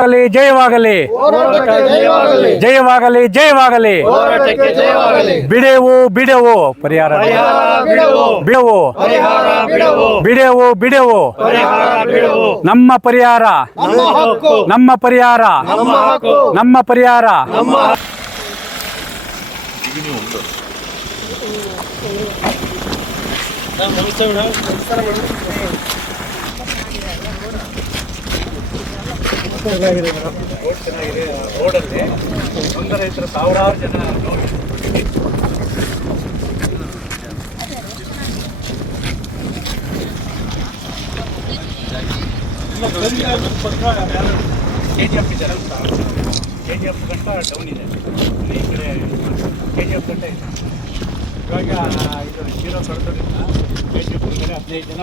ಆಗಲಿ ಜಯವಾಗಲಿ. ಹೋರಾಟಕ್ಕೆ ಜಯವಾಗಲಿ. ಜಯವಾಗಲಿ ಜಯವಾಗಲಿ. ಹೋರಾಟಕ್ಕೆ ಜಯವಾಗಲಿ. ಬಿಡೆವು ಬಿಡೆವು. ಪರಿಹಾರ ಬಿಡುವು ಬಿಡೆವು. ಪರಿಹಾರ ಬಿಡುವು ಬಿಡೆವು ಬಿಡೆವು. ಪರಿಹಾರ ಬಿಡುವು ನಮ್ಮ ಪರಿಹಾರ. ನಮ್ಮ ಪರಿಹಾರ. ನಮ್ಮ ಪರಿಹಾರ. ನಮ್ಮ ನಮ್ಮ ರೋಡಲ್ಲಿ ಒಂದರ ರೈತರು ಸಾವಿರಾರು ಜನ ಕೆ ಜಿ ಎಫ್ ಇದ್ದಾರೆ ಕೆ ಜಿ ಎಫ್ ಗಂಟ ಡೌನ್ ಇದೆ. ಈ ಕಡೆ ಕೆ ಜಿ ಎಫ್ ಗಂಟ ಇದೆ. ಇವಾಗ ಇದು ಜೀರೋ ಕಡ್ತೋದ್ರಿಂದ ಕೆ ಜಿ ಎಫ್ ಮೇಲೆ ಹದಿನೈದು ಜನ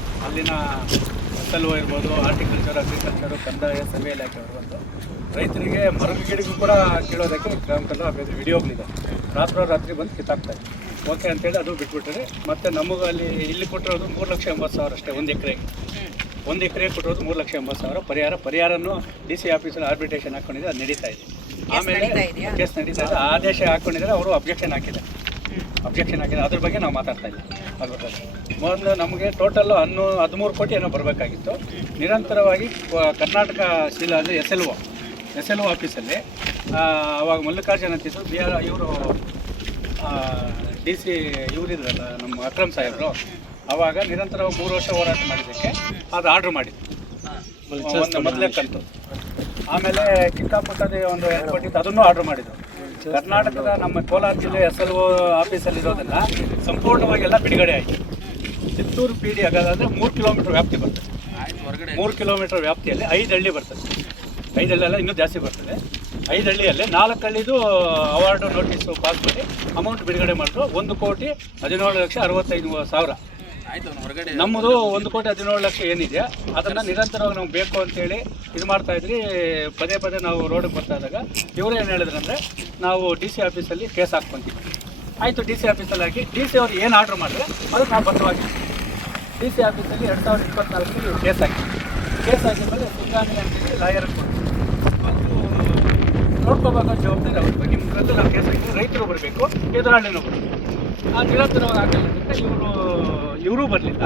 ಅಲ್ಲಿನ ಒ ಇರ್ಬೋದು ಹಾರ್ಟಿಕಲ್ಚರ್ ಅಗ್ರಿಕಲ್ಚರು ಕಂದಾಯ ಸಭೆ ಇಲಾಖೆ ಅವರು ಬಂದು. ರೈತರಿಗೆ ಮರದ ಗಿಡಗೂ ಕೂಡ ಕೇಳೋದಕ್ಕೆ ಗ್ರಾಮದಲ್ಲಿ ಗ್ರಾಮಕ್ಕಲ್ಲ ವಿಡಿಯೋಗಳಿದೆ. ರಾತ್ರೋರಾತ್ರಿ ಬಂದು ಕಿತ್ತಾಕ್ತಾರೆ. ಓಕೆ ಅಂತೇಳಿ ಅದು ಬಿಟ್ಬಿಟ್ಟಿದೆ ಮತ್ತು ನಮಗೆ ಅಲ್ಲಿ ಇಲ್ಲಿ ಕೊಟ್ಟಿರೋದು ಮೂರು ಲಕ್ಷ ಎಂಬತ್ತು ಸಾವಿರ ಅಷ್ಟೇ ಒಂದು ಎಕರೆಗೆ ಒಂದು ಎಕರೆ ಕೊಟ್ಟಿರೋದು ಮೂರು ಲಕ್ಷ ಎಂಬತ್ತು ಸಾವಿರ. ಪರಿಹಾರ ಪರಿಹಾರನೂ ಡಿ ಸಿ ಆಫೀಸಲ್ಲಿ ಆರ್ಬಿಟ್ರೇಷನ್ ಹಾಕ್ಕೊಂಡಿದೆ ಅದು ನಡೀತಾ ಇದೆ. ಆಮೇಲೆ ಕೇಸ್ ನಡೀತಾ ಇದೆ. ಆದೇಶ ಹಾಕೊಂಡಿದ್ದಾರೆ ಅವರು ಅಬ್ಜೆಕ್ಷನ್ ಹಾಕಿದ್ದಾರೆ ಅಬ್ಜೆಕ್ಷನ್ ಹಾಕಿದ್ದಾರೆ ಅದ್ರ ಬಗ್ಗೆ ನಾವು ಮಾತಾಡ್ತಾ ಇದ್ದೀವಿ ಅದ್ರ ಮೊದಲು ನಮಗೆ ಟೋಟಲ್ ಹನ್ನೂ ಹದಿಮೂರು ಕೋಟಿ ಏನೋ ಬರಬೇಕಾಗಿತ್ತು. ನಿರಂತರವಾಗಿ ಕರ್ನಾಟಕ ಶೀಲ ಅಂದರೆ S L O S L O ಆಫೀಸಲ್ಲಿ ಅವಾಗ ಮಲ್ಲಿಕಾರ್ಜುನ ಅಂತಿದ್ದು ಬಿ ಆರ್ ಇವರು ಡಿ ಸಿ ಇವರಿದ್ರಲ್ಲ ನಮ್ಮ ಅಕ್ರಮ್ ಸಾಹೇಬರು. ಅವಾಗ ನಿರಂತರವಾಗಿ ಮೂರು ವರ್ಷ ಹೋರಾಟ ಮಾಡಿದ್ದಕ್ಕೆ ಅದು ಆರ್ಡ್ರ್ ಮಾಡಿದ್ದು ಮೊದಲೇ ಕಂತು. ಆಮೇಲೆ ಕಿತ್ತಾಪುಟ್ಟದೆ ಒಂದು ಎರಡು ಕೋಟಿ ಅದನ್ನು ಆರ್ಡ್ರ್ ಮಾಡಿದ್ರು. ಕರ್ನಾಟಕದ ನಮ್ಮ ಕೋಲಾರ ಜಿಲ್ಲೆ ಎಸ್ ಎಲ್ ಒ ಆಫೀಸಲ್ಲಿರೋದನ್ನು ಸಂಪೂರ್ಣವಾಗಿ ಎಲ್ಲ ಬಿಡುಗಡೆ ಆಯಿತು. ಚಿತ್ತೂರು ಪಿ ಡಿ ಆಗೋದಾದರೆ ಮೂರು ಕಿಲೋಮೀಟರ್ ವ್ಯಾಪ್ತಿ ಬರ್ತದೆ. ಮೂರು ಕಿಲೋಮೀಟರ್ ವ್ಯಾಪ್ತಿಯಲ್ಲಿ ಐದು ಹಳ್ಳಿ ಬರ್ತದೆ. ಐದು ಹಳ್ಳಿಯಲ್ಲ ಇನ್ನೂ ಜಾಸ್ತಿ ಬರ್ತದೆ. ಐದು ಹಳ್ಳಿಯಲ್ಲಿ ನಾಲ್ಕು ಹಳ್ಳಿದು ಅವಾರ್ಡು ನೋಟಿಸು ಪಾಸ್ ಮಾಡಿ ಅಮೌಂಟ್ ಬಿಡುಗಡೆ ಮಾಡಿದ್ರು. ಒಂದು ಕೋಟಿ ಹದಿನೇಳು ಲಕ್ಷ ಅರವತ್ತೈದು ಸಾವಿರ. ನಮ್ಮದು ಒಂದು ಕೋಟಿ ಹದಿನೇಳು ಲಕ್ಷ ಏನಿದೆ ಅದನ್ನ ನಿರಂತರವಾಗಿ ನಾವು ಬೇಕು ಅಂತೇಳಿ ಇದು ಮಾಡ್ತಾ ಇದ್ರಿ. ಪದೇ ಪದೇ ನಾವು ರೋಡಿಗೆ ಬರ್ತಾ ಇದ್ದಾಗ ಇವರು ಏನು ಹೇಳಿದ್ರಂದ್ರೆ ನಾವು ಡಿ ಸಿ ಆಫೀಸಲ್ಲಿ ಕೇಸ್ ಹಾಕ್ಕೊಂತೀವಿ. ಆಯಿತು ಡಿ ಸಿ ಆಫೀಸಲ್ಲಿ ಹಾಕಿ ಡಿ ಸಿ ಅವ್ರು ಏನು ಆರ್ಡ್ರ್ ಮಾಡಿದ್ರೆ ಅದಕ್ಕೆ ನಾವು ಬದ್ಧವಾಗಿ ಡಿ ಸಿ ಆಫೀಸಲ್ಲಿ ಎರಡು ಸಾವಿರದ ಇಪ್ಪತ್ನಾಲ್ಕರಲ್ಲಿ ಇವ್ರು ಕೇಸ್ ಹಾಕಿ ಕೇಸ್ ಹಾಕಿದ್ಮೇಲೆ ಸಿಂಗಾಮಿ ಅಂತೇಳಿ ಲಾಯರ್ ಕೊಡ್ತೀವಿ. ನೋಡ್ಕೋಬೇಕಾದ ಜವಾಬ್ದಾರಿ ಅವ್ರ ಬಗ್ಗೆ ನಿಮ್ಮ ನಾವು ಕೇಸ್ ಹಾಕಿದ್ರೆ ರೈತರು ಬರಬೇಕು ಎದುರಾಳಿನೂ ಬರಬೇಕು. ಆ ನಿರಂತರವಾಗಿ ಆಗಲ್ಲ ಅಂತ ಇವರು ಇವರು ಬರಲಿಲ್ಲ,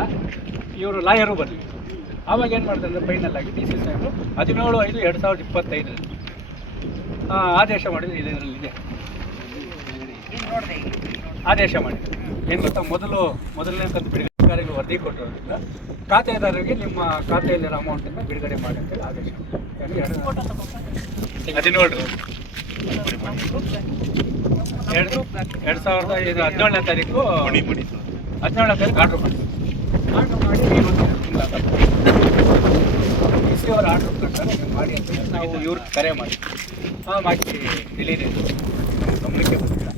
ಇವರು ಲಾಯರು ಬರಲಿಲ್ಲ. ಆವಾಗ ಏನು ಮಾಡ್ತಾರೆ ಫೈನಲ್ ಆಗಿ ಡಿ ಸಿ ಸಾಹೇಬರು ಹದಿನೇಳು ಐದು ಎರಡು ಸಾವಿರದ ಇಪ್ಪತ್ತೈದರಲ್ಲಿ ಆದೇಶ ಮಾಡಿದ್ರು ಇದರಲ್ಲಿದೆ ಆದೇಶ ಮಾಡಿದ್ರು. ಏನು ಗೊತ್ತಾ, ಮೊದಲು, ಮೊದಲನೇ ಕಂತು ಬಿಡುಗಡೆ ಅಧಿಕಾರಿಗಳು ವರದಿ ಕೊಟ್ಟಿರೋದ್ರಿಂದ ಖಾತೆದಾರರಿಗೆ ನಿಮ್ಮ ಖಾತೆಯಲ್ಲಿರೋ ಅಮೌಂಟನ್ನು ಬಿಡುಗಡೆ ಮಾಡಿ ಅಂತೇಳಿ ಆದೇಶ. ಹದಿನೇಳು. ಎರಡು ಎರಡು ಸಾವಿರದ ಇದು ಹದಿನೇಳನೇ ತಾರೀಕು ಹದಿನೇಳನೇ ತಾರೀಕು ಆರ್ಡ್ರ್ ಮಾಡಿ ಆರ್ಡ್ರ್ ಮಾಡಿ ಡಿ ಸಿ ಅವ್ರ ಆರ್ಡ್ರ್ ಪ್ರಕಾರ ಮಾಡಿ ಅಂತ ನಾವು ಇವ್ರಿಗೆ ಕರೆ ಮಾಡಿ. ಹಾಂ ಮಾಡಿ ತಿಳಿದೆ ಗಮನಕ್ಕೆ ಬಂದಿಲ್ಲ.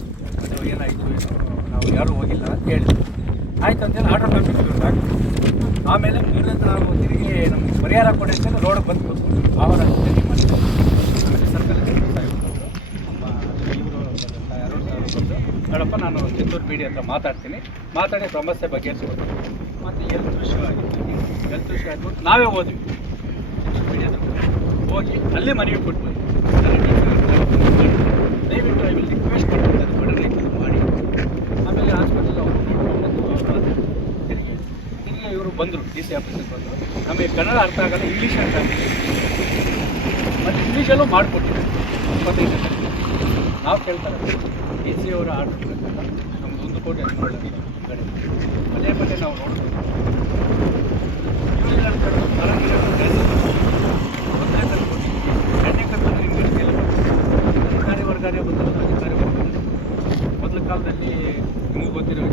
ಅದು ಏನಾಯಿತು ಏನು ನಾವು ಯಾರೂ ಹೋಗಿಲ್ಲ ಅಂತ ಹೇಳಿದ್ವಿ ಆಯ್ತು ಅಂತೇಳಿ ಆರ್ಡರ್ ಇವ್ರಿಗೆ ಹಾಕಿ ಆಮೇಲೆ ಮೂರನೇ ನಾವು ತಿರುಗಿ ನಮ್ಗೆ ಪರಿಹಾರ ಕೊಡಿ ರೋಡ್ ರೋಡಿಗೆ ಬಂದು ಆವಾಗ ಜೊತೆ ಮಾಡಿದ್ವಿ ಆಮೇಲೆ ಸರ್ಕಾರ ನಮ್ಮ ಇವರು ಅರುಣ್ ಅವರು ಬಂದು ನಾನು ಚಿತ್ತೂರು ಬಿ ಡಿ ಹತ್ರ ಮಾತಾಡ್ತೀನಿ. ಮಾತಾಡಿ ಸಮಸ್ಯೆ ಬಗೆಹರಿಸ್ಬೋದು ಮತ್ತು ಹೆಲ್ತ್ ವಿಷಯ ಆಗಿತ್ತು ಹೆಲ್ತ್ ವಿಷಯ ಆಗ್ಬಿಟ್ಟು ನಾವೇ ಹೋದ್ವಿ ಬಿ ಡಿ ಹತ್ರ ಹೋಗಿ ಅಲ್ಲಿ ಮನವಿ ಕೊಟ್ಟು ಬಂದ್ವಿ. ದಯವಿಟ್ಟು ಐ ವಿಲ್ ರಿಕ್ವೆಸ್ಟ್ ಬಡ ರೈತರು ಮಾಡಿ. ಆಮೇಲೆ ಹಾಸ್ಪಿಟಲ್ ಅವರು ತಿರುಗಿ ತಿರುಗಿ ಇವರು ಬಂದರು, ಡಿ ಸಿ ಆಫೀಸಿಗೆ ಬಂದರು. ನಮಗೆ ಕನ್ನಡ ಅರ್ಥ ಆಗಲ್ಲ, ಇಂಗ್ಲೀಷ್ ಅರ್ಥ ಆಗಲ್ಲ. ಮತ್ತು ಇಂಗ್ಲೀಷಲ್ಲೂ ಮಾಡಿಕೊಟ್ಟಿದ್ದಾರೆ. ಇಪ್ಪತ್ತೈದು ನಾವು ಕೇಳ್ತಾರೆ, ಡಿ ಸಿ ಅವರ ಆರ್ಡರ್. ಕೋಟಿ ಕಡೆ ಪದೇ ಪದೇ ನಾವು. ಅಧಿಕಾರಿ ಮೊದಲ ಕಾಲದಲ್ಲಿ ನಿಮಗೂ ಗೊತ್ತಿರೋ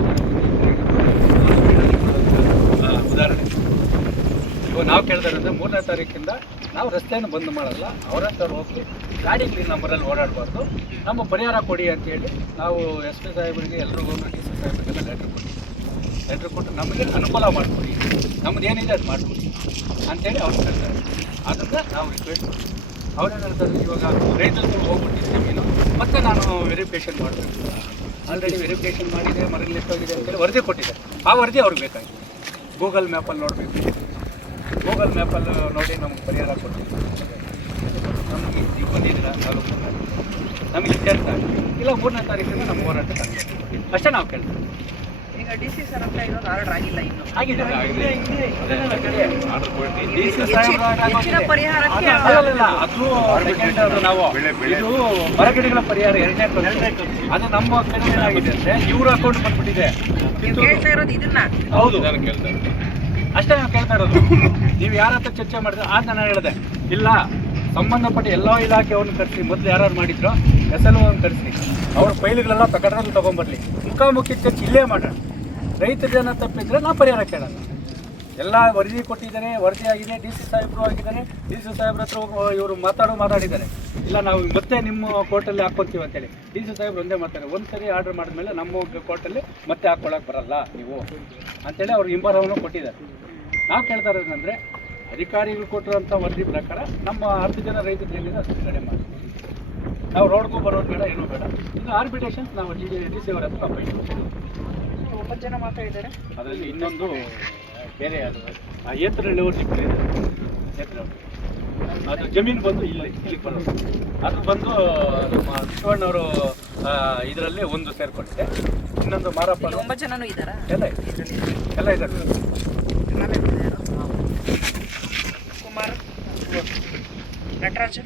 ಉದಾಹರಣೆ ಇವಾಗ ನಾವು ಕೇಳ್ದಾರಂದ್ರೆ ಮೂರನೇ ತಾರೀಕಿಂದ ನಾವು ರಸ್ತೆಯನ್ನು ಬಂದ್ ಮಾಡಲ್ಲ ಅವರಂತವ್ರು ಹೋಗಿ ಗಾಡಿಗಳು ನಮ್ಮರಲ್ಲಿ ಓಡಾಡಬಾರ್ದು. ನಮ್ಮ ಪರಿಹಾರ ಕೊಡಿ ಅಂತೇಳಿ ನಾವು ಎಸ್ ಪಿ ಸಾಹೇಬರಿಗೆ ಎಲ್ರಿಗೂ ಡಿ ಸಿ ಸಾಹೇಬರಿಗೆಲ್ಲ ಲೆಟ್ರ್ ಕೊಡಿ ಲೆಟ್ರ್ ಕೊಟ್ಟು ನಮಗೆ ಅನುಕೂಲ ಮಾಡಿಕೊಡಿ. ನಮ್ದು ಏನಿದೆ ಅದು ಮಾಡಿಕೊಡಿ ಅಂತೇಳಿ ಅವ್ರು ಹೇಳ್ತಾರೆ. ಅದನ್ನು ನಾವು ರಿಕ್ವೆಸ್ಟ್ ಮಾಡ್ತೀವಿ ಅವ್ರೇನು ಹೇಳ್ತಾರೆ, ಇವಾಗ ರೈತರು ಹೋಗ್ಬಿಟ್ಟು ಜಮೀನು. ಮತ್ತೆ ನಾನು ವೆರಿಫಿಕೇಷನ್ ಮಾಡಬೇಕು. ಆಲ್ರೆಡಿ ವೆರಿಫಿಕೇಷನ್ ಮಾಡಿದೆ ಮರಳು ಲಿಫ್ಟ್ ಆಗಿದೆ ಅಂತೇಳಿ ವರದಿ ಕೊಟ್ಟಿದೆ ಆ ವರದಿ ಅವ್ರಿಗೆ ಬೇಕಾಗಿದೆ. ಗೂಗಲ್ ಮ್ಯಾಪಲ್ಲಿ ನೋಡಬೇಕು. ಗೂಗಲ್ ಮ್ಯಾಪಲ್ಲಿ ನೋಡಿ ನಮ್ಗೆ ಪರಿಹಾರ ಕೊಡ್ತೀವಿ. ನಮಗೆ ಈಗ ಬಂದಿದ್ದೀರಾ ತಾಲೂಕು ನಮಗೆ ಇತ್ಯರ್ಥ ಆಗಿದೆ. ಇಲ್ಲ ಮೂರನೇ ತಾರೀಕಿಂದ ನಮ್ಮ ಹೋರಾಟ ಅಷ್ಟೇ ನಾವು ಕೇಳ್ತೀವಿ. ಈಗ ಡಿ ಸಿ ಸರ್ ಅಂತ ಇರೋದು ಆರ್ಡರ್ ಆಗಿಲ್ಲ ಇನ್ನು. ಆಗಿದೆ. ಹೆಚ್ಚಿನ- ಪರಿಹಾರಕ್ಕೆ ಅದು ಅದು ನಾವು. ಇದು ಮರಗಿಡಗಳ ಪರಿಹಾರ ಎರಡನೇ. ಅದು ನಮ್ಮ ಕಡೆ ಏನಾಗಿದೆ ಅಂದ್ರೆ ಇವ್ರ ಅಕೌಂಟ್ ಬಂದ್ಬಿಟ್ಟಿದೆ. ಕೇಳ್ತಾ ಇರೋದು ಇದನ್ನ? ಹೌದು. ಅಷ್ಟೇ ನಾವು ಕೇಳ್ತಾ ಇರೋದು. ನೀವು ಯಾರ ಹತ್ರ ಚರ್ಚೆ ಮಾಡಿದ್ರೆ ಆ ನಾನು ಹೇಳಿದೆ. ಇಲ್ಲ ಸಂಬಂಧಪಟ್ಟ ಎಲ್ಲ ಇಲಾಖೆಯವ್ರನ್ನ ಕರೆಸಿ, ಮೊದಲು ಯಾರು ಮಾಡಿದ್ರು ಎಸ್ ಎಲ್ ಓನ್ ಕರೆಸಿ. ಅವ್ರ ಫೈಲ್ಗಳೆಲ್ಲ ತಗೊಂಡ್ರಲ್ಲಿ ತೊಗೊಂಬರ್ಲಿ. ಮುಖಾಮುಖಿ ಚರ್ಚೆ ಇಲ್ಲೇ ಮಾಡೋಣ ರೈತ ಜನ ತಪ್ಪಿದ್ರೆ ನಾ ಪರಿಹಾರ ಕೇಳೋಣ ಎಲ್ಲ ವರದಿ ಕೊಟ್ಟಿದ್ದಾರೆ, ವರದಿ ಆಗಿದೆ, ಡಿ ಸಿ ಸಾಹೇಬರು ಆಗಿದ್ದಾರೆ. ಡಿ ಸಿ ಸಾಹೇಬ್ರ ಹತ್ರ ಇವರು ಮಾತಾಡೋ ಮಾತಾಡಿದ್ದಾರೆ. ಇಲ್ಲ, ನಾವು ಮತ್ತೆ ನಿಮ್ಮ ಕೋರ್ಟಲ್ಲಿ ಹಾಕ್ಕೊತೀವಿ ಅಂತೇಳಿ. ಡಿ ಸಿ ಸಾಹೇಬ್ರು ಒಂದೇ ಮಾಡ್ತಾರೆ ಒಂದು ಸರಿ ಆರ್ಡರ್ ಮಾಡಿದ್ಮೇಲೆ ನಮ್ಮ ಕೋರ್ಟಲ್ಲಿ ಮತ್ತೆ ಹಾಕ್ಕೊಳಕ್ಕೆ ಬರಲ್ಲ ನೀವು. ಅಂತೇಳಿ ಅವ್ರು ಹಿಂಬಾರವನ್ನು ಕೊಟ್ಟಿದ್ದಾರೆ. ನಾವು ಕೇಳ್ತಾ ಇರೋದಂದ್ರೆ ಅಧಿಕಾರಿಗಳು ಕೊಟ್ಟಿರೋಂಥ ವರದಿ ಪ್ರಕಾರ ನಮ್ಮ ಹತ್ತು ಜನ ರೈತರು ಜೈಲಿಂದ ಬಿಡುಗಡೆ ಕಡೆ ಮಾಡಿ ನಾವು ರೋಡ್ಗೂ ಬರೋದು ಬೇಡ ಏನೂ ಬೇಡ. ಇದು ಆರ್ಬಿಟೇಷನ್ಸ್ ನಾವು ಡಿ ಡಿ ಸಿ ಅವರ ಹತ್ರ ಮಾಡ್ತೀವಿ. ಒಂಬತ್ತು ಜನ ಇದ್ದಾರೆ. ಅದರಲ್ಲಿ ಇನ್ನೊಂದು ಬೇರೆ ಅದು ಆ ಏತ್ರಳ್ಳಿ ಲೆವರ್ಶಿಪ್ ಇದೆ ಏತ್ರ ಅದು ಜಮೀನು ಬಂದು ಇಲ್ಲಿ ಇಲ್ಲಿಗೆ ಬರೋದು. ಅದು ಬಂದು ನಮ್ಮ ಶಿವಣ್ಣವರು ಇದರಲ್ಲಿ ಒಂದು ಸೇರ್ಕೊಂಡಿದೆ. ಇನ್ನೊಂದು ಮಾರಪ್ಪ ಒಂಬತ್ತು ಜನನೂ ಇದ್ದಾರಾ? ಎಲ್ಲ ಇದೆ. ಎಲ್ಲ ಇದ್ದಾರೆ ಆಮೇಲೆ ಯಾರು? ಕುಮಾರ್ ನಟರಾಜ್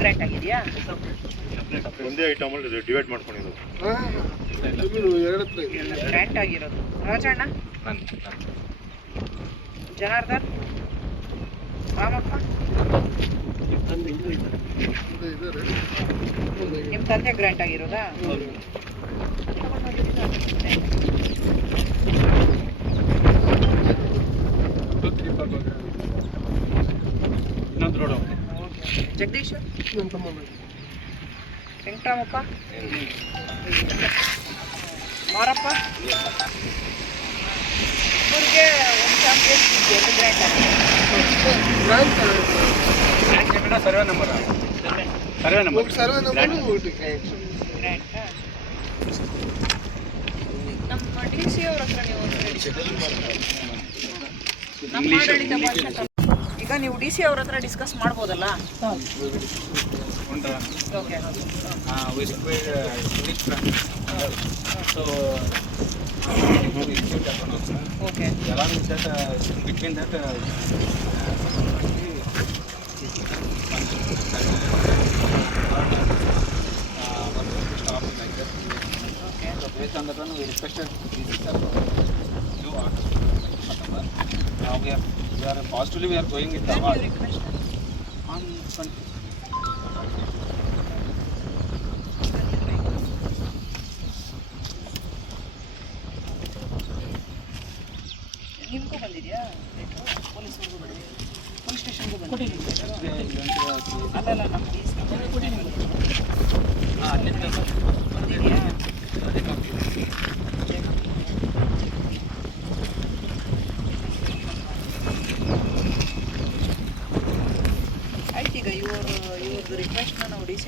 ಗ್ರ್ಯಾಂಟ್ ಆಗಿದೆಯಾ? ಒಂದೇ ಐಟಮ್ ಅಲ್ಲಿ ಡಿವೈಡ್ ಮಾಡ್ಕೊಂಡಿದ್ದು. ಗ್ರ್ಯಾಂಟ್ ಆಗಿರೋದು. ರಾಜಣ್ಣ? ಜನಾರ್ದನ್? ರಾಮಪ್ಪ? ನಿಮ್ಮ ತಂದೆ ಗ್ರ್ಯಾಂಟ್ ಆಗಿರೋದಾ? ಇನ್ನೊಂದು ರೋಡ್ ಜಗದೀಶ್? ವೆಂಕಟರಾಮಪ್ಪ? ಮಾರಪ್ಪ? ಇಬ್ಬರಿಗೆ ಒಂದು ಚಾಂಪಿಯನ್ ಎರಡು ಗ್ರ್ಯಾಂಟ್ ಆಗಿದೆ ಸರ್ವೆ ನಂಬರ್. ಸರ್ವೆ ನಂಬರ್ ನಮ್ಮ ಡಿ ಸಿ ಅವ್ರ ಹತ್ರ ನೀವು ನಮ್ಮ ಆಡಳಿತ ಭಾಷೆ ಈಗ ನೀವು ಡಿ ಸಿ ಅವ್ರ ಹತ್ರ ಡಿಸ್ಕಸ್ ಮಾಡ್ಬೋದಲ್ಲ? Okay. So, okay along with we requested this sir to do order. Now we are, we are positively we are going with the When you award requested? on twenty. ನಿಮಗೂ ಬಂದಿದೆಯಾ ಪೊಲೀಸ್ಗೂ ಬಂದಿದೆಯಾ police ಸ್ಟೇಷನ್ಗೂ ಬಂದಿದೆಯಾ ಅಲ್ಲಲ್ಲ ನಮ್ಮ D C Ah, ಅಲ್ಲಿಂದ ಬಂದಿದೆಯಾ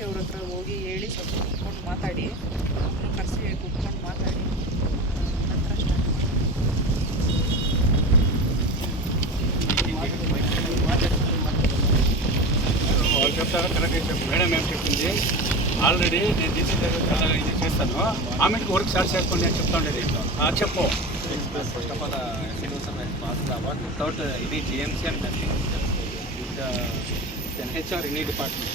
ರಿಕ್ವೆಸ್ಟ್ನ ನಾವು D C ಅವ್ರ ಹತ್ರ ಹೋಗಿ ಹೇಳಿ ಸ್ವಲ್ಪ ಕುತ್ಕೊಂಡು ಮಾತಾಡಿ ಅವ್ರನ್ನ ಕರೆಸಿ ಕುತ್ಕೊಂಡು ಮಾತಾಡಿ ಆ, ನಂತರ ಸ್ಟಾರ್ಟ್ ಮಾಡಿ వాళ్ళు చెప్తారా కరెక్ట్ మేడం ఏం చెప్పింది ఆల్రెడీ నేను తీసి చాలా ఇది చేస్తాను ఆమెకి వర్క్ స్టార్ట్ చేసుకోండి అని చెప్తా ఉండేది ఆ, చెప్పు first of all ఎస్ఎల్ఓసం pass award without ఇది GMC and nothing with NHR any department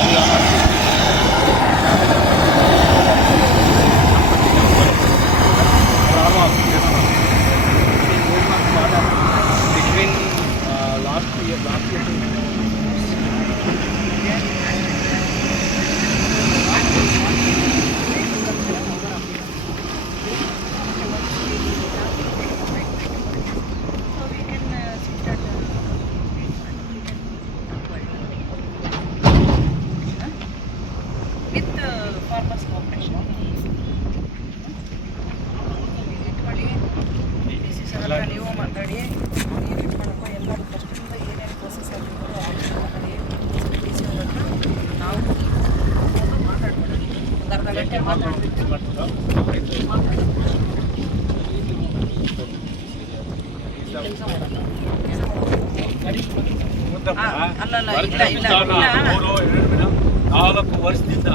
ನಾಲ್ಕು ವರ್ಷದಿಂದ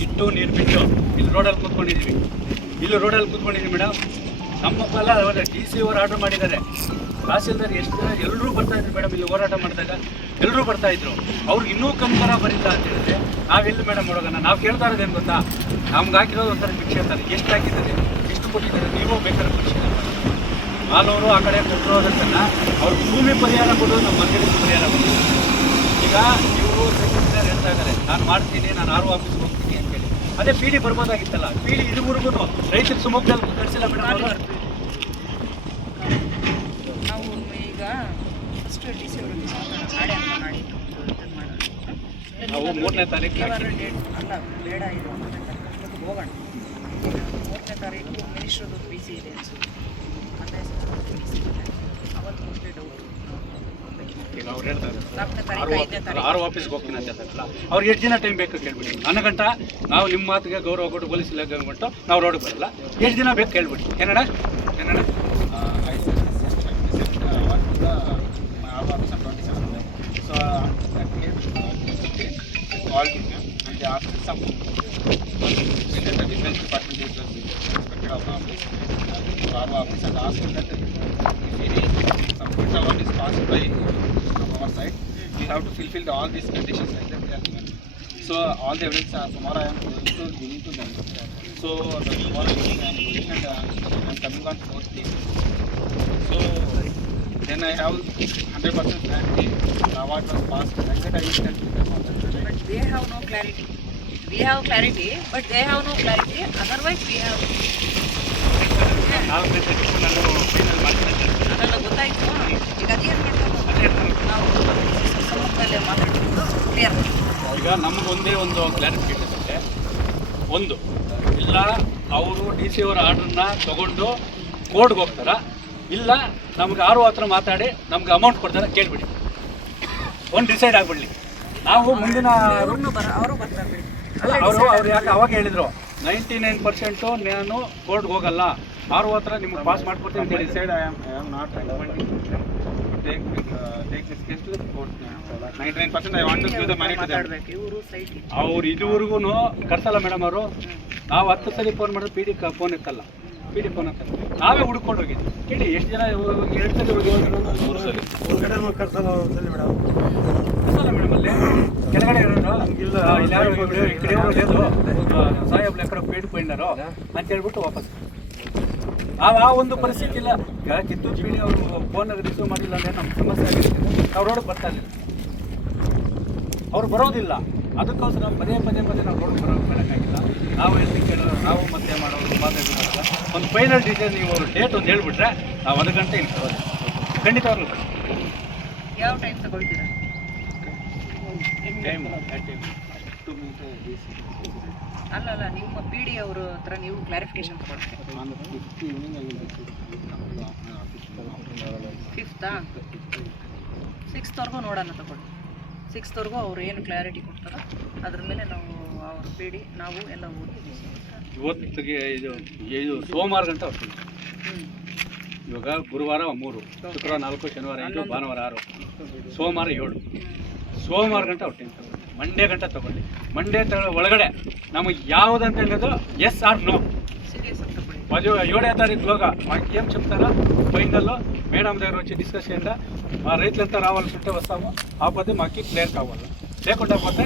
ಇಟ್ಟು ನೀರು ಬಿಟ್ಟು ಇಲ್ಲಿ ರೋಡಲ್ಲಿ ಕೂತ್ಕೊಂಡಿದ್ದೀವಿ ಇಲ್ಲಿ ರೋಡಲ್ಲಿ ಕೂತ್ಕೊಂಡಿದ್ದೀವಿ ಮೇಡಮ್ ನಮ್ಮ ಫಲ ಡಿ ಸಿ ಅವರು ಆರ್ಡರ್ ಮಾಡಿದ್ದಾರೆ ತಹಸೀಲ್ದಾರ್ ಎಷ್ಟು ಜನ ಎಲ್ಲರೂ ಬರ್ತಾ ಇದ್ರು ಮೇಡಮ್ ಇಲ್ಲಿ ಹೋರಾಟ ಮಾಡಿದಾಗ ಎಲ್ಲರೂ ಬರ್ತಾ ಇದ್ರು ಅವ್ರಿಗೆ ಇನ್ನೂ ಕಂಪರ ಬರೀತಾ ಅಂತ ಹೇಳಿದ್ರೆ ನಾವೆಲ್ಲಿ ಮೇಡಮ್ ನೋಡೋಣ ನಾವು ಕೇಳ್ತಾ ಇರೋದೇನು ಗೊತ್ತಾ? ನಮ್ಗೆ ಹಾಕಿರೋದು ಒಂಥರ ಭಿಕ್ಷೆ ಅಂತಾರೆ ಎಷ್ಟು ಹಾಕಿದ್ದಾರೆ? ಎಷ್ಟು ಕೊಟ್ಟಿದ್ದಾರೆ? ನೀವು ಬೇಕಾದ್ರೆ ಭಿಕ್ಷೆ ಮಾಲೂರು ಆ ಕಡೆ ಕೊಟ್ಟಿರೋದಕ್ಕನ್ನು ಅವ್ರ ಭೂಮಿ ಪರಿಹಾರ ಕೊಡೋದು ನಮ್ಮ ಮನೆಯಲ್ಲಿ ಪರಿಹಾರ ಕೊಡೋದು. ಈಗ ಇವರು ಸೆಕ್ರೆಟರಿ ಹೇಳ್ತಾ ಇದ್ದಾರೆ, ನಾನು ಮಾಡ್ತೀನಿ, ನಾನು ಆರು ಆಫೀಸ್ಗೆ ಹೋಗ್ತೀನಿ ಅಂತೇಳಿ ಅದೇ ಪಿ ಡಿ ಬರ್ಬೋದಾಗಿತ್ತಲ್ಲ? ಪಿ ಡಿ ಇದುವರೆಗೂ ರೈತರ ಸುಮಗ್ಗಲ್ಲಿ ಕಳಿಸಿಲ್ಲ ಮೇಡಮ್ ಅವರು. ನಾವು ಈಗ ಫಸ್ಟ್ ಡಿ ಸಿ ಅವ್ರಿಗೆ ನಾಳೆ ಮಾಡೋಣ. ನಾವು ಮೂರನೇ ತಾರೀಕು ಅಲ್ಲ ಬೇಡ ಇದು. ಹೋಗೋಣ. ಮೂರನೇ ತಾರೀಕು ಮಿನಿಸ್ಟ್ರದ್ದು ಪಿ ಸಿ ಇದೆ. ಅವತ್ತು ಮೋಸ್ಟ್ಲಿ ಡೌಟ್ ಈಗ ಅವ್ರು ಹೇಳ್ತಾ ಆರು ಆಫೀಸ್ಗೆ ಹೋಗ್ತೀನಿ ಅಂತ ಹೇಳ್ತಾರಲ್ಲ. ಅವ್ರಿಗೆ ಎಷ್ಟು ದಿನ ಟೈಮ್ ಬೇಕು ಕೇಳ್ಬಿಡಿ. ನನ್ನ ಗಂಟ ನಾವು ನಿಮ್ಮ ಮಾತಿಗೆ ಗೌರವ ಕೊಟ್ಟು ಇಲಾಖೆ ಅಂದ್ಬಿಟ್ಟು ನಾವು ರೋಡ್ ಬರಲ್ಲ. ಎಷ್ಟು ದಿನ ಬೇಕು ಕೇಳ್ಬಿಡಿ. ಏನಣ್ಣ? ಏನಣ್ಣ? వాడుకుంటున్నాం అంటే ఆ సమ్ ఏంటంటే defence department inspector of office or office and hospital అంటే any some food allowed is pass by our side we have to fulfil the all these conditions అయితే so all the evidence tomorrow I'm going to unit so coming on fourth so then I have hundred percent guarantee award pass and that I and they have no clarity. We have clarity, but then have 100% clarity. Otherwise, we have. ಅದೆಲ್ಲ ಗೊತ್ತಾಯ್ತು? ಈಗ ಅದೇನು ಮಾಡ್ತಾರೆ? ನಾವು clear ಈಗ ನಮಗೊಂದೇ ಒಂದು clarification ಇದೆ. ಒಂದು ಇಲ್ಲ ಅವರು ಡಿ ಸಿ ಅವರ ಆರ್ಡ್ರನ್ನ ತಗೊಂಡು ಕೋರ್ಟ್ಗೆ ಹೋಗ್ತಾರ? ಇಲ್ಲ ನಮ್ಗೆ ಆರು ಹತ್ರ ಮಾತಾಡಿ ನಮ್ಗೆ ಅಮೌಂಟ್ ಕೊಡ್ತಾರೆ? ಕೇಳ್ಬಿಡಿ. ಒಂದು ಡಿಸೈಡ್ ಆಗ್ಬಿಡ್ಲಿ. ನಾವು ಮುಂದಿನ ಬರ ಅವರು ಅವರು ಅವ್ರು ಯಾಕೆ ಅವಾಗ ಹೇಳಿದ್ರು? ನೈಂಟಿ ನೈನ್ ಪರ್ಸೆಂಟು ನಾನು ಕೋರ್ಟ್ಗೆ ಹೋಗಲ್ಲ. ಆರು ಹತ್ರ ನಿಮ್ಗೆ ಪಾಸ್ ಮಾಡ್ಕೊಡ್ತೀನಿ ಅಂತ ಹೇಳಿ side I am I am not take take this case to court ninety case to the court. 99% I want to give the money to them. ಮಾತಾಡ್ಬೇಕು ಇವರು ಅವ್ರು ಇದುವರೆಗೂ ಕರ್ಸಲ್ಲ ಮೇಡಮ್ ಅವರು. ನಾವು ಹತ್ತು ಸಲ ಫೋನ್ ಮಾಡಿದ್ರೆ ಪಿ ಡಿ ಫೋನ್ ಎತ್ತಲ್ಲ. ಪಿ ಡಿ ಫೋನ್ ಅಂತ ನಾವೇ ಹುಡ್ಕೊಂಡು ಹೋಗಿದ್ವಿ. ಕೇಳಿ ಎಷ್ಟು ಜನ ಹೋಗಿ ಎರಡು ಸಲ ಹೋಗಿ ಮೂರು ಸಲ. ಕರ್ಸಲ್ಲ ಮೇಡಮ್. ಅಲ್ಲಿ? ಕೆಳಗಡೆ ಇಲ್ಲ ಸಾಹೇಬ್ ಲೆಕ್ಕರ ಆ, ಪೇಡ್ ಪೈಂಡರು ಅಂತ ಹೇಳ್ಬಿಟ್ಟು ವಾಪಸ್. ನಾವು ಆ ಒಂದು ಪರಿಸ್ಥಿತಿ ಇಲ್ಲ. ಈಗ ಕಿತ್ತೂರು ಪೀಡಿ ಅವರು ಫೋನ್ ರಿಸೀವ್ ಮಾಡಿಲ್ಲ ಅಂದ್ರೆ ನಮ್ಮ ಸಮಸ್ಯೆ ಆಗಿರ್ತದೆ ನಾವು ರೋಡ್ ಬರ್ತಾ ಇಲ್ಲ. ಅವ್ರು ಬರೋದಿಲ್ಲ. ಅದಕ್ಕೋಸ್ಕರ ಪದೇ ಪದೇ ಪದೇ ನಾವು ರೋಡ್ ಬರೋ ಬರೋಕ್ಕಾಗಿಲ್ಲ ನಾವು ಎಲ್ಲಿ ನಾವು ಮತ್ತೆ ಒಂದು ಫೈನಲ್ ಡಿಸೈನ್ ನೀವು ಡೇಟ್ ಒಂದು ಹೇಳ್ಬಿಟ್ರೆ ನಾವು ಒಂದು ಗಂಟೆ ಇಲ್ಲಿ ಬರೋದು ಖಂಡಿತವಾಗ್ಲೂ ಯಾವ ಟೈಮ್ ತಗೊಳ್ತೀರಾ? ಟೈಮ್ uh, this ಅಲ್ಲ ಅಲ್ಲ ನಿಮ್ಮ ಪಿ ಡಿ ಅವ್ರ ಹತ್ರ ನೀವು ಕ್ಲಾರಿಫಿಕೇಶನ್ ತಗೊಳ್ತೀರಾ. ಫಿಫ್ತಾ ಸಿಕ್ಸ್ತ್ವರೆಗೂ ನೋಡೋಣ ತಗೊಳ್ಳಿ. ಸಿಕ್ಸ್ತ್ವರೆಗೂ ಅವ್ರು ಏನು ಕ್ಲಾರಿಟಿ ಕೊಡ್ತಾರೋ ಅದ್ರ ಮೇಲೆ ನಾವು ಅವ್ರ ಪಿ ಡಿ ನಾವು ಎಲ್ಲ ಓದ್ತೀವಿ ಇವತ್ತಿಗೆ ಇದು ಇದು ಸೋಮವಾರ ಗಂಟೆ ಹೋಗ್ತೀವಿ ಹ್ಞೂ ಇವಾಗ ಗುರುವಾರ ಮೂರು ಶುಕ್ರವಾರ ನಾಲ್ಕು ಶನಿವಾರ ಎಂಟು ಭಾನುವಾರ ಆರು ಸೋಮವಾರ ಏಳು ಸೋಮವಾರ ಗಂಟೆ ಹೊಟ್ಟೆ ಮಂಡೇ ಗಂಟೆ ತಗೊಳ್ಳಿ ಮಂಡೇ ತಗೊಳ್ಳಿ ಒಳಗಡೆ ನಮಗೆ ಯಾವುದಂತ ಹೇಳೋದು ఎస్ ఆర్ నో సీరియస్ ಅಂತ ಬಿಡಿ పది ఏడో తారీఖులోగా మాకు ఏం చెప్తారా ఫైనల్లో మేడం దగ్గర వచ్చి డిస్కస్ చేయండి మా రైతులంతా రావాల్సి ఉంటే వస్తాము కాకపోతే మాకు క్లియర్ కావాలి లేకుండా పోతే